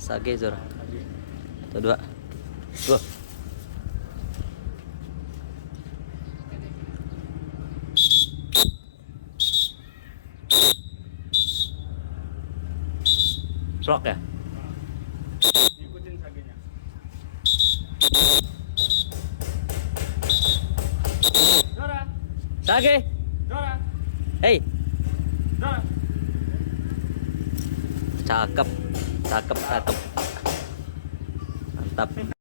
Sage Zora. Satu dua. Go. Rock ya? Ikutin sagenya. Zora, Sage. Zora, Hey, Zora. cakep. Cakep, cakep. Mantap.